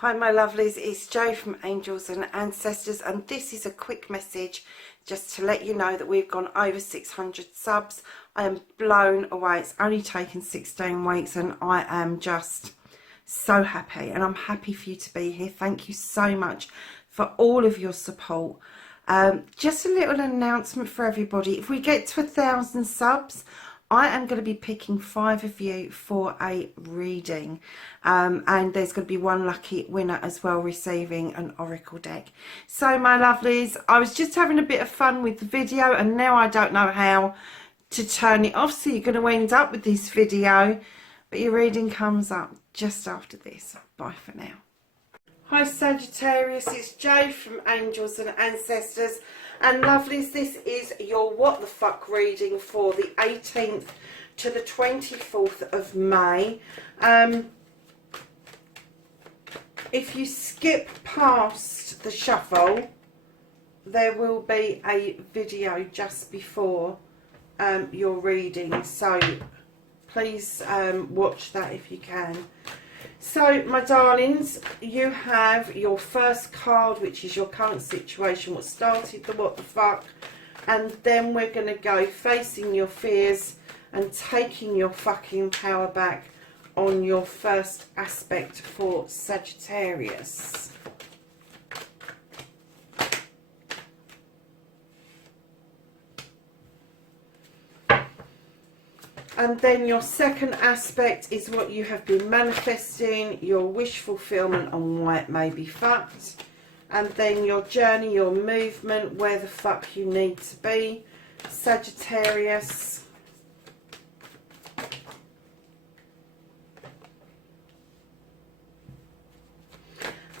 Hi my lovelies, it's Jo from Angels and Ancestors, and this is a quick message just to let you know that we've gone over 600 subs. I am blown away. It's only taken 16 weeks and I am just so happy, and I'm happy for you to be here. Thank you so much for all of your support. Just a little announcement for everybody. If we get to 1,000 subs, I am going to be picking 5 of you for a reading, and there's going to be one lucky winner as well receiving an oracle deck. So my lovelies, I was just having a bit of fun with the video and now I don't know how to turn it off, so you're going to end up with this video, but your reading comes up just after this. Bye for now. Hi Sagittarius, it's Jo from Angels and Ancestors, and lovelies, this is your what the fuck reading for the 18th to the 24th of May. If you skip past the shuffle, there will be a video just before your reading, so please watch that if you can. So my darlings, you have your first card, which is your current situation, what started the what the fuck, and then we're going to go facing your fears and taking your fucking power back on your first aspect for Sagittarius. And then your second aspect is what you have been manifesting, your wish fulfillment on why it may be fucked. And then your journey, your movement, where the fuck you need to be, Sagittarius.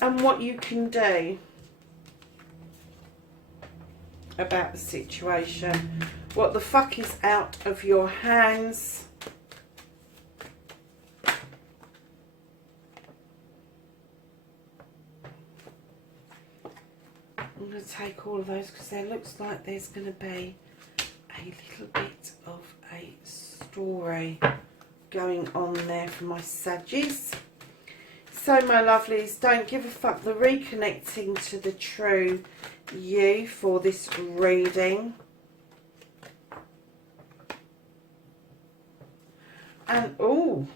And what you can do about the situation. What the fuck is out of your hands. I'm going to take all of those because there looks like there's going to be a little bit of a story going on there for my Saggies. So my lovelies, don't give a fuck. The reconnecting to the true you for this reading. And oh,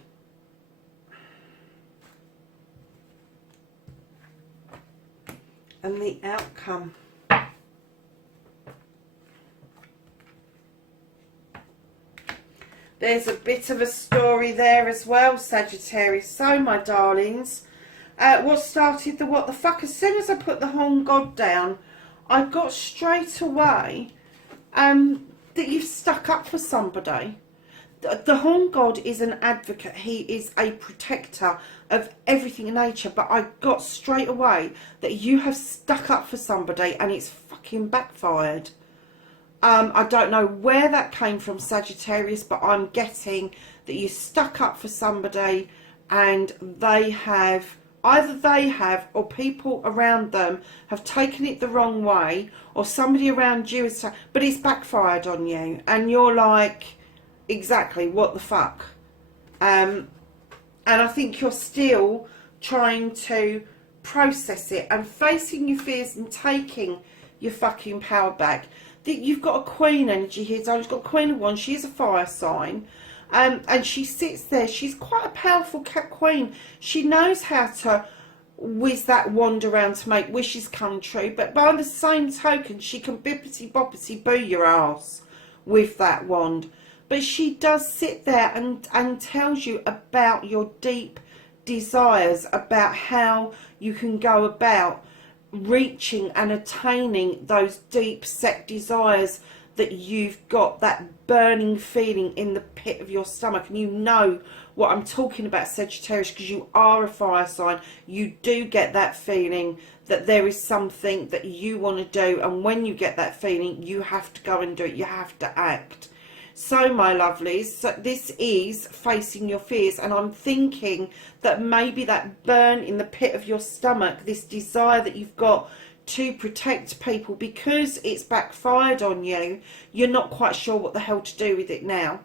and the outcome. There's a bit of a story there as well, Sagittarius. So my darlings, what started the what the fuck? As soon as I put the Horn God down, I got straight away that you've stuck up for somebody. The Horn God is an advocate. He is a protector of everything in nature. But I got straight away that you have stuck up for somebody and it's fucking backfired. I don't know where that came from, Sagittarius, but I'm getting that you stuck up for somebody and they have, either they have or people around them have taken it the wrong way, or somebody around you is, but it's backfired on you. And you're like, exactly, what the fuck? And I think you're still trying to process it and facing your fears and taking your fucking power back. You've got a Queen energy here, so you've got Queen of Wands. She is a fire sign, and she sits there. She's quite a powerful queen. She knows how to whiz that wand around to make wishes come true, but by the same token, she can bippity boppity boo your ass with that wand. But she does sit there and tells you about your deep desires, about how you can go about reaching and attaining those deep set desires that you've got, that burning feeling in the pit of your stomach. And you know what I'm talking about, Sagittarius, because you are a fire sign. You do get that feeling that there is something that you want to do, and when you get that feeling, you have to go and do it. You have to act. So my lovelies, so this is facing your fears, and I'm thinking that maybe that burn in the pit of your stomach, this desire that you've got to protect people, because it's backfired on you, you're not quite sure what the hell to do with it now.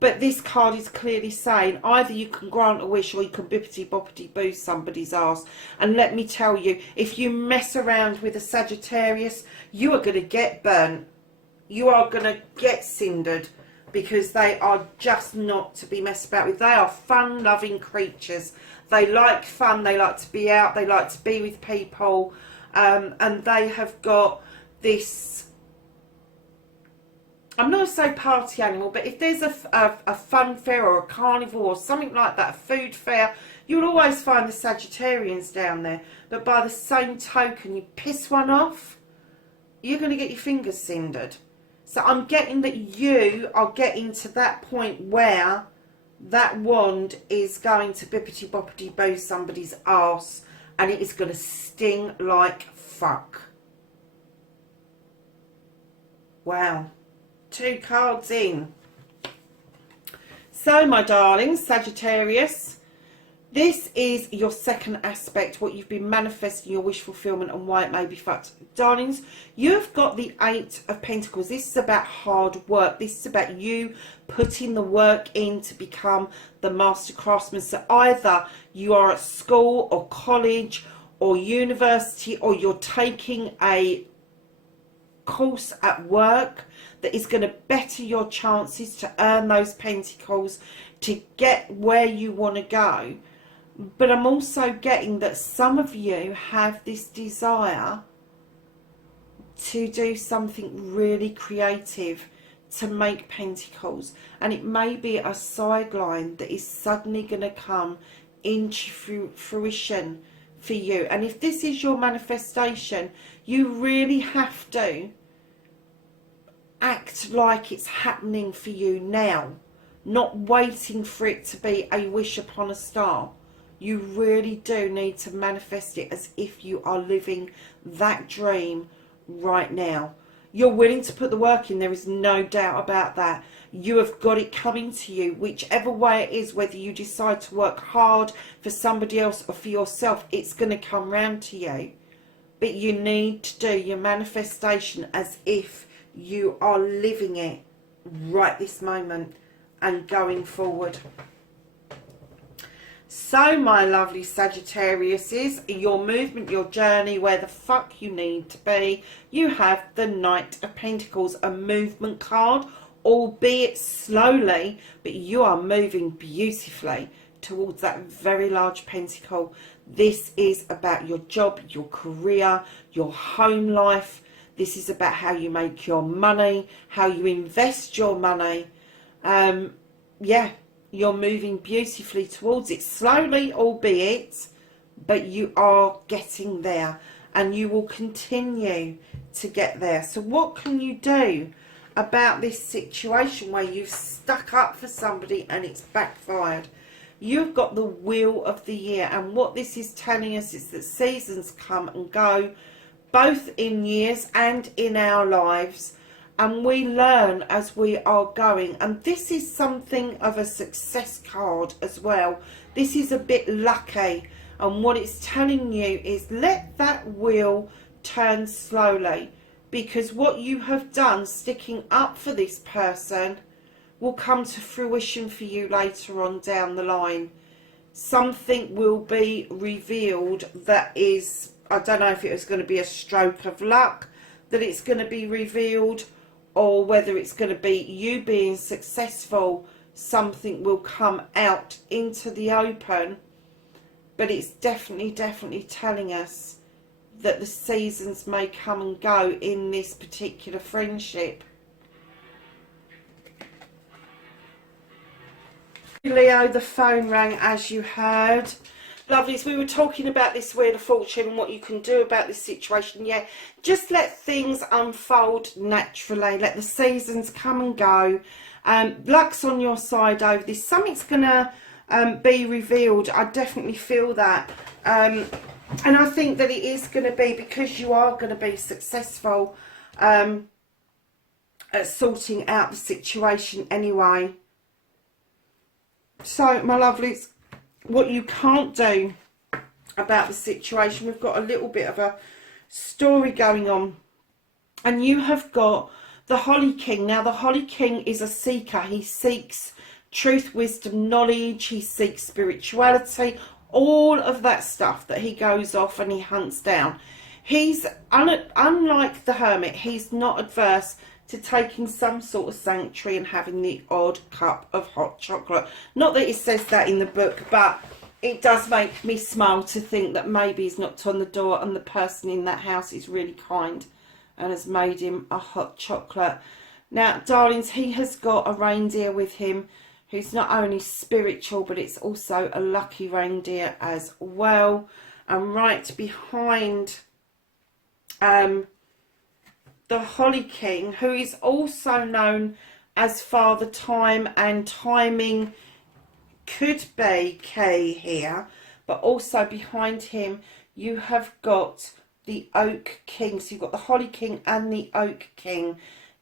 But this card is clearly saying either you can grant a wish or you can bippity boppity boo somebody's ass. And let me tell you, if you mess around with a Sagittarius, you are going to get burnt. You are going to get cindered, because they are just not to be messed about with. They are fun-loving creatures. They like fun. They like to be out. They like to be with people. And they have got this... I'm not going to say party animal, but if there's a fun fair or a carnival or something like that, a food fair, you'll always find the Sagittarians down there. But by the same token, you piss one off, you're going to get your fingers cindered. So I'm getting that you are getting to that point where that wand is going to bippity boppity bow somebody's arse, and it is going to sting like fuck. Wow. 2 cards in. So, my darlings, Sagittarius, this is your second aspect, what you've been manifesting, your wish fulfillment, and why it may be fucked. Darlings, you've got the 8 of Pentacles. This is about hard work. This is about you putting the work in to become the master craftsman. So either you are at school or college or university, or you're taking a course at work that is going to better your chances to earn those pentacles, to get where you want to go. But I'm also getting that some of you have this desire to do something really creative to make pentacles, and it may be a sideline that is suddenly going to come into fruition for you. And if this is your manifestation, you really have to act like it's happening for you now, not waiting for it to be a wish upon a star. You really do need to manifest it as if you are living that dream right now. You're willing to put the work in, there is no doubt about that. You have got it coming to you, whichever way it is, whether you decide to work hard for somebody else or for yourself, it's going to come round to you. But you need to do your manifestation as if you are living it right this moment and going forward. So, my lovely Sagittariuses, your movement, your journey, where the fuck you need to be, you have the Knight of Pentacles, a movement card, albeit slowly, but you are moving beautifully towards that very large pentacle. This is about your job, your career, your home life. This is about how you make your money, how you invest your money. Yeah, you're moving beautifully towards it, slowly albeit, but you are getting there, and you will continue to get there. So what can you do about this situation where you've stuck up for somebody and it's backfired? You've got the Wheel of the Year, and what this is telling us is that seasons come and go, both in years and in our lives, and we learn as we are going. And this is something of a success card as well. This is a bit lucky, and what it's telling you is let that wheel turn slowly, because what you have done sticking up for this person will come to fruition for you later on down the line. Something will be revealed that is, I don't know if it was going to be a stroke of luck that it's going to be revealed, or whether it's going to be you being successful. Something will come out into the open, but it's definitely telling us that the seasons may come and go in this particular friendship. Leo, the phone rang, as you heard. Lovelies, we were talking about this Wheel of Fortune and what you can do about this situation. Yeah, just let things unfold naturally. Let the seasons come and go. Luck's on your side over this. Something's going to be revealed. I definitely feel that. And I think that it is going to be because you are going to be successful at sorting out the situation anyway. So, my lovelies, what you can't do about the situation, we've got a little bit of a story going on, and you have got the Holly King. Now, the Holly King is a seeker. He seeks truth, wisdom, knowledge. He seeks spirituality, all of that stuff that he goes off and he hunts down. He's, unlike the Hermit, he's not adverse to taking some sort of sanctuary and having the odd cup of hot chocolate. Not that it says that in the book, but it does make me smile to think that maybe he's knocked on the door and the person in that house is really kind and has made him a hot chocolate. Now, darlings, he has got a reindeer with him who's not only spiritual, but it's also a lucky reindeer as well. And right behind the Holly King, who is also known as Father Time, and timing could be key here, but also behind him you have got the Oak King. So you've got the Holly King and the Oak King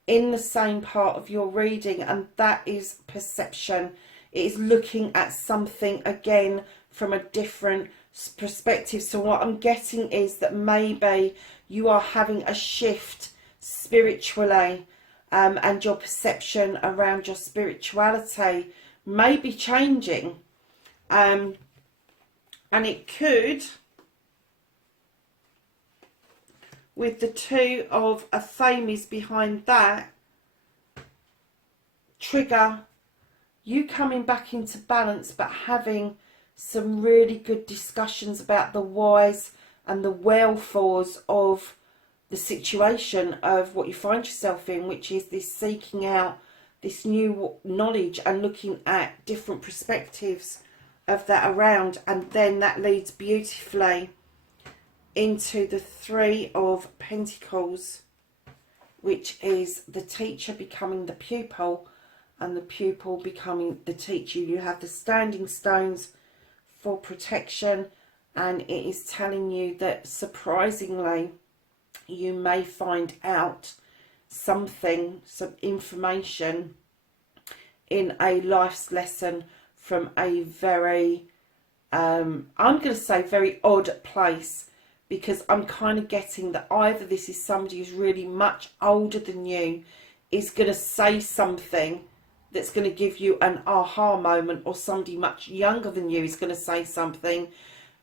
in the same part of your reading, and that is perception. It is looking at something again from a different perspective. So what I'm getting is that maybe you are having a shift spiritually, and your perception around your spirituality may be changing, and it could, with the Two of Athames behind that, trigger you coming back into balance, but having some really good discussions about the whys and the wherefores of the situation of what you find yourself in, which is this seeking out this new knowledge and looking at different perspectives of that around. And then that leads beautifully into the Three of Pentacles, which is the teacher becoming the pupil and the pupil becoming the teacher. You have the standing stones for protection, and it is telling you that surprisingly you may find out something, some information in a life's lesson from a very, I'm going to say very odd place, because I'm kind of getting that either this is somebody who's really much older than you is going to say something that's going to give you an aha moment, or somebody much younger than you is going to say something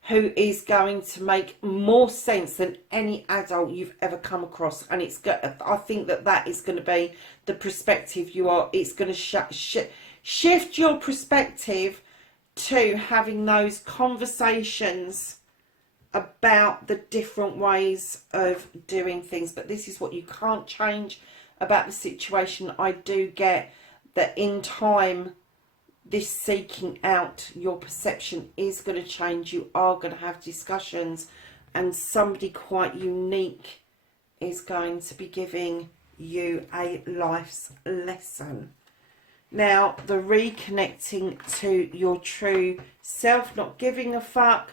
who is going to make more sense than any adult you've ever come across. And it's I think that is going to be the perspective you are. It's going to shift your perspective to having those conversations about the different ways of doing things. But this is what you can't change about the situation. I do get that in time, this seeking out your perception is going to change. You are going to have discussions, and somebody quite unique is going to be giving you a life's lesson. Now, the reconnecting to your true self, not giving a fuck.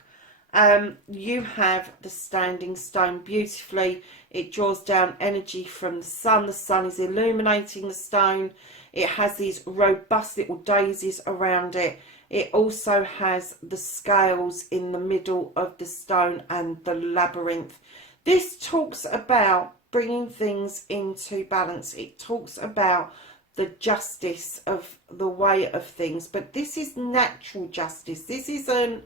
You have the standing stone beautifully. It draws down energy from the sun. The sun is illuminating the stone. It has these robust little daisies around it. It also has the scales in the middle of the stone and the labyrinth. This talks about bringing things into balance. It talks about the justice of the way of things. But this is natural justice. This isn't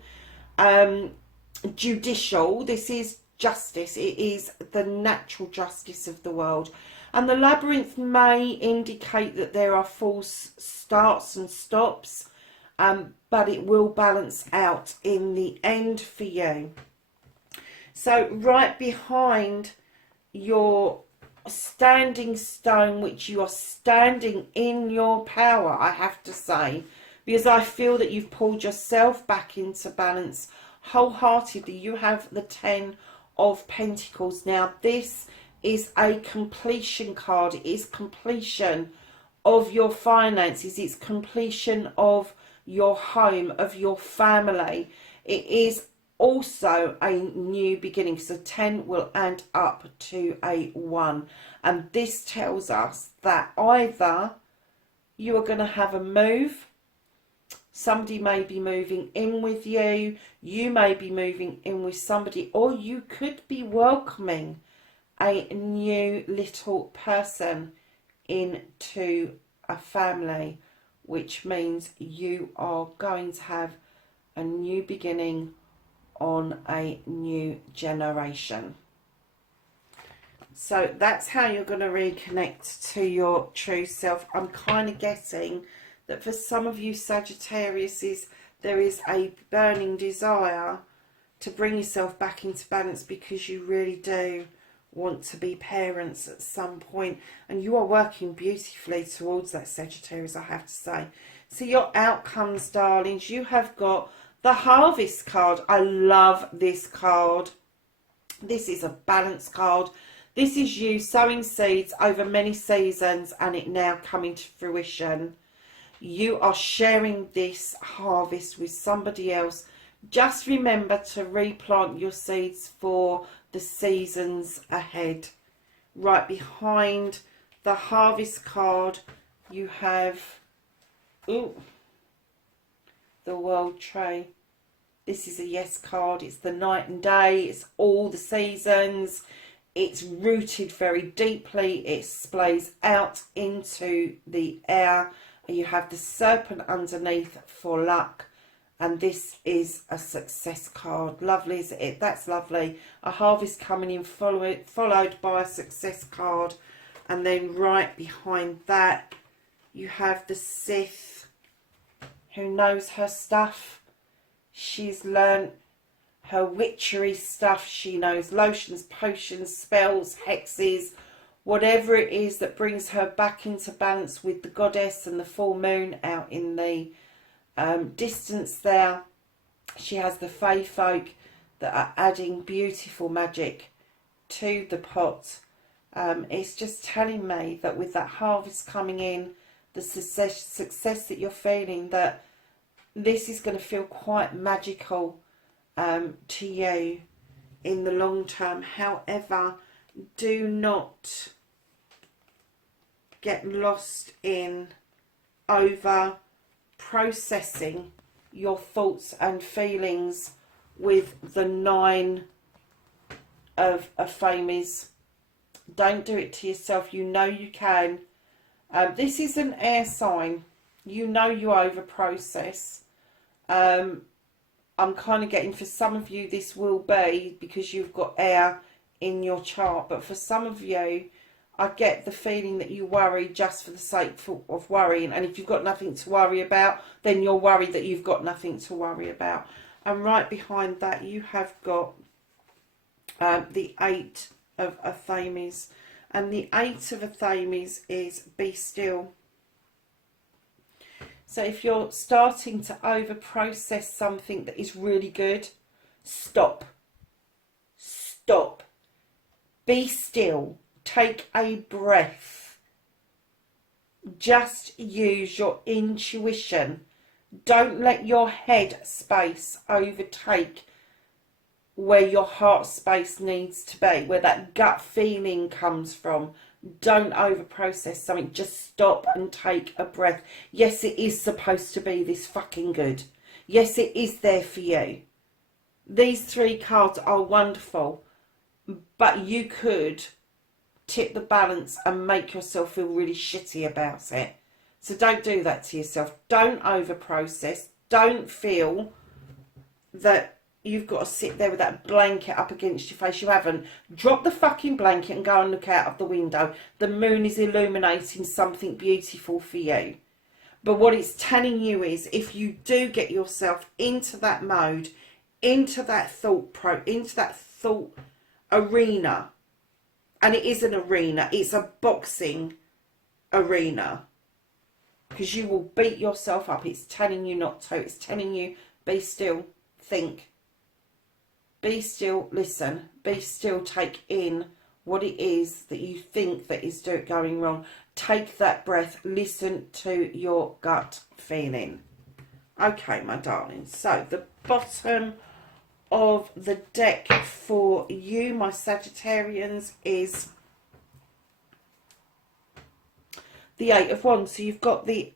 judicial. This is justice. It is the natural justice of the world. And the labyrinth may indicate that there are false starts and stops, but it will balance out in the end for you. So right behind your standing stone, which you are standing in your power, I have to say, because I feel that you've pulled yourself back into balance wholeheartedly. You have the Ten of Pentacles. Now this is a completion card. It is completion of your finances. It's completion of your home, of your family. It is also a new beginning. So 10 will add up to a 1. And this tells us that either you are going to have a move, somebody may be moving in with you, you may be moving in with somebody, or you could be welcoming a new little person into a family which means you are going to have a new beginning on a new generation. So that's how you're going to reconnect to your true self. I'm kind of getting that for some of you Sagittariuses, there is a burning desire to bring yourself back into balance because you really do want to be parents at some point, and you are working beautifully towards that, Sagittarius, I have to say. So your outcomes, darlings, you have got the Harvest card. I love this card. This is a balance card. This is you sowing seeds over many seasons and it now coming to fruition. You are sharing this harvest with somebody else. Just remember to replant your seeds for the seasons ahead. Right behind the Harvest card, you have the World Tree. This is a yes card. It's the night and day. It's all the seasons. It's rooted very deeply. It splays out into the air. You have the Serpent underneath for luck. And this is a success card. Lovely, isn't it? That's lovely. A harvest coming in, followed by a success card. And then right behind that, you have the Sith, who knows her stuff. She's learnt her witchery stuff. She knows lotions, potions, spells, hexes, whatever it is that brings her back into balance with the goddess and the full moon out in the distance there. She has the Fae folk that are adding beautiful magic to the pot. It's just telling me that with that harvest coming in, the success that you're feeling, that this is going to feel quite magical to you in the long term. However, do not get lost in over processing your thoughts and feelings with the 9 of Famies. Don't do it to yourself. You know you can. This is an air sign. You know you over process. I'm kind of getting, for some of you this will be because you've got air in your chart, but for some of you I get the feeling that you worry just for the sake of worrying, and if you've got nothing to worry about, then you're worried that you've got nothing to worry about. And right behind that you have got the 8 of Athames, and the 8 of Athames is be still. So if you're starting to over process something that is really good, stop. Stop. Be still. Take a breath. Just use your intuition. Don't let your head space overtake where your heart space needs to be, where that gut feeling comes from. Don't over process something. Just stop and take a breath. Yes, it is supposed to be this fucking good. Yes, it is there for you. These 3 cards are wonderful, but you could tip the balance and make yourself feel really shitty about it. So don't do that to yourself. Don't over process. Don't feel that you've got to sit there with that blanket up against your face. You haven't. Drop the fucking blanket and go and look out of the window. The moon is illuminating something beautiful for you. But what it's telling you is, if you do get yourself into that mode, into that thought arena, and it is an arena, it's a boxing arena, because you will beat yourself up. It's telling you not to. It's telling you, be still, think. Be still, listen. Be still, take in what it is that you think that is going wrong. Take that breath. Listen to your gut feeling. Okay, my darling. So the bottom of the deck for you, my Sagittarians, is the 8 of Wands. So you've got the...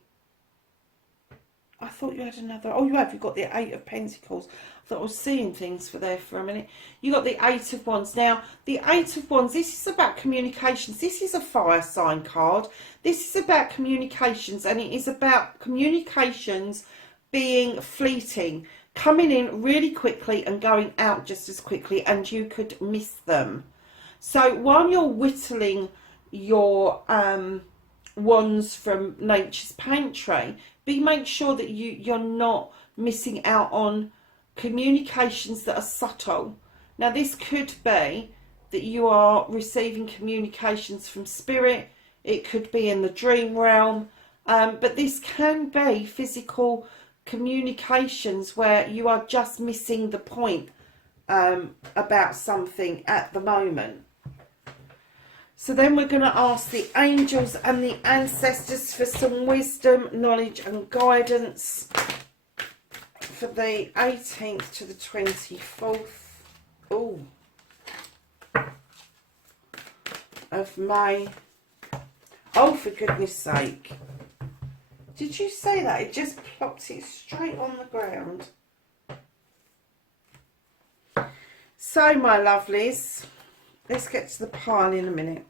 I thought you had another... Oh, you have. You've got the 8 of Pentacles. thought I was seeing things for a minute. You got the Eight of Wands. Now, the Eight of Wands, this is about communications. This is a fire sign card. This is about communications, and it is about communications being fleeting, coming in really quickly and going out just as quickly, and you could miss them. So while you're whittling your wands from Nature's Pantry, make sure that you're not missing out on communications that are subtle. Now, this could be that you are receiving communications from spirit. It could be in the dream realm, but this can be physical communications where you are just missing the point about something at the moment. So then we're going to ask the angels and the ancestors for some wisdom, knowledge and guidance for the 18th to the 24th of May. Oh, for goodness sake. Did you say that? It just plopped it straight on the ground. So, my lovelies, let's get to the pile in a minute.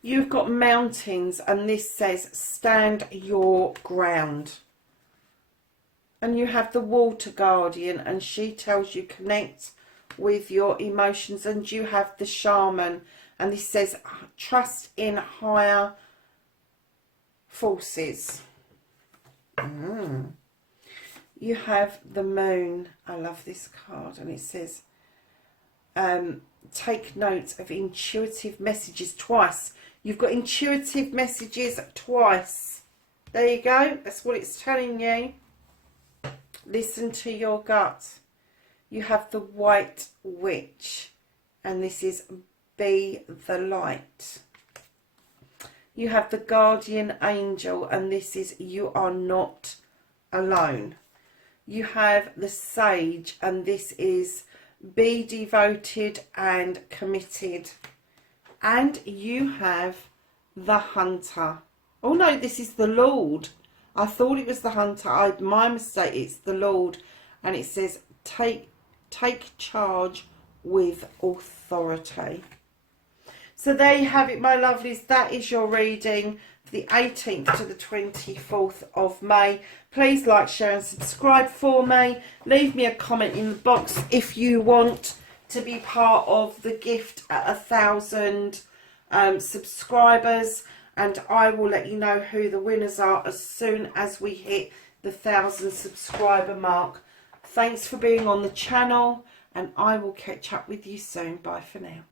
You've got mountains, and this says stand your ground. And you have the water guardian, and she tells you connect with your emotions. And you have the shaman, and this says trust in higher forces. You have the moon. I love this card, and it says take note of intuitive messages twice. You've got intuitive messages twice. There you go. That's what it's telling you. Listen to your gut. You have the White Witch, and this is be the light. You have the guardian angel, and this is you are not alone. You have the sage, and this is be devoted and committed. And you have the hunter. Oh no, this is the Lord. I thought it was the hunter. My mistake. It's the Lord, and it says take charge with authority. So there you have it, my lovelies. That is your reading for the 18th to the 24th of May. Please like, share and subscribe for me. Leave me a comment in the box if you want to be part of the gift at 1,000 subscribers. And I will let you know who the winners are as soon as we hit the 1,000 subscriber mark. Thanks for being on the channel, and I will catch up with you soon. Bye for now.